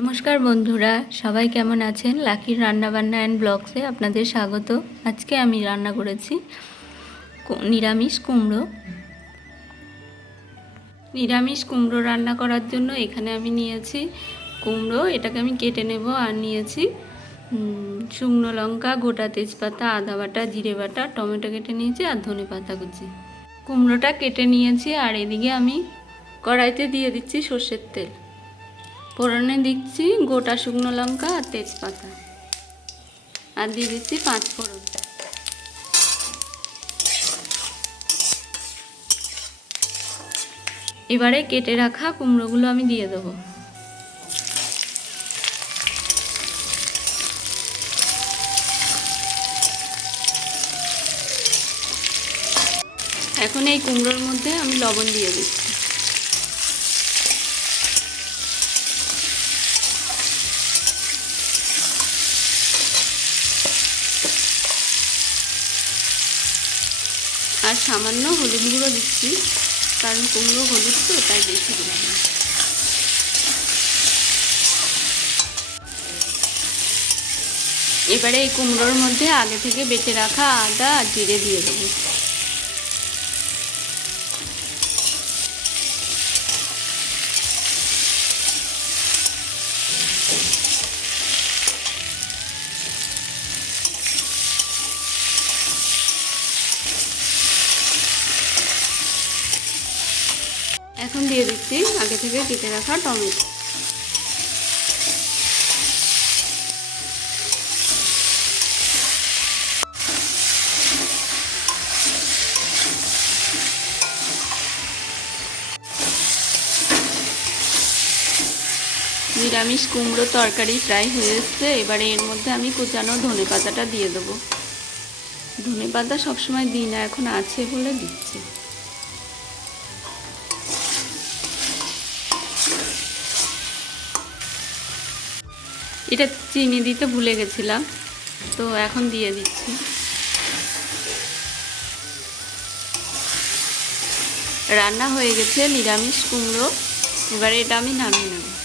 নমস্কার বন্ধুরা, সবাই কেমন আছেন? লাকির রান্নাবান্না অ্যান্ড ব্লগসে আপনাদের স্বাগত। আজকে আমি রান্না করেছি নিরামিষ কুমড়ো। নিরামিষ কুমড়ো রান্না করার জন্য এখানে আমি নিয়েছি কুমড়ো, এটাকে আমি কেটে নেব আর নিয়েছি শুকনো লঙ্কা, গোটা তেজপাতা, আদা বাটা, জিরে বাটা, টমেটো কেটে নিয়েছি আর ধনে পাতা কুচি। কুমড়োটা কেটে নিয়েছি আর এদিকে আমি কড়াইতে দিয়ে দিচ্ছি সর্ষের তেল। ফোড়নে দিচ্ছি গোটা শুকনো লঙ্কা আর তেজপাতা। আর দিয়ে দিচ্ছি পাঁচ ফোড়ন। এবারে কেটে রাখা কুমড়োগুলো আমি দিয়ে দেবো। এখন এই কুমড়োর মধ্যে আমি লবণ দিয়ে দিচ্ছি। আর সামান্য হলুদ গুঁড়ো দিচ্ছি, কারণ কুমড়ো হলুদ তো, তাই বেশি দিলাম। না এবারে এই কুমড়োর মধ্যে আগে থেকে বেটে রাখা আদা আর জিরে দিয়ে দেবো। এখন দিয়ে দিচ্ছি আগে থেকে কেটে রাখা টমেটো। নিরামিষ কুমড়ো তরকারি ফ্রাই হয়ে এসছে, এবারে এর মধ্যে আমি কুচানো ধনে পাতাটা দিয়ে দেবো। ধনে পাতা সবসময় দিই না, এখন আছে বলে দিচ্ছি। এটা চিনি দিতে ভুলে গেছিলাম, তো এখন দিয়ে দিচ্ছি। রান্না হয়ে গেছে নিরামিষ কুমড়ো, এবারে এটা আমি নামিয়ে নেব।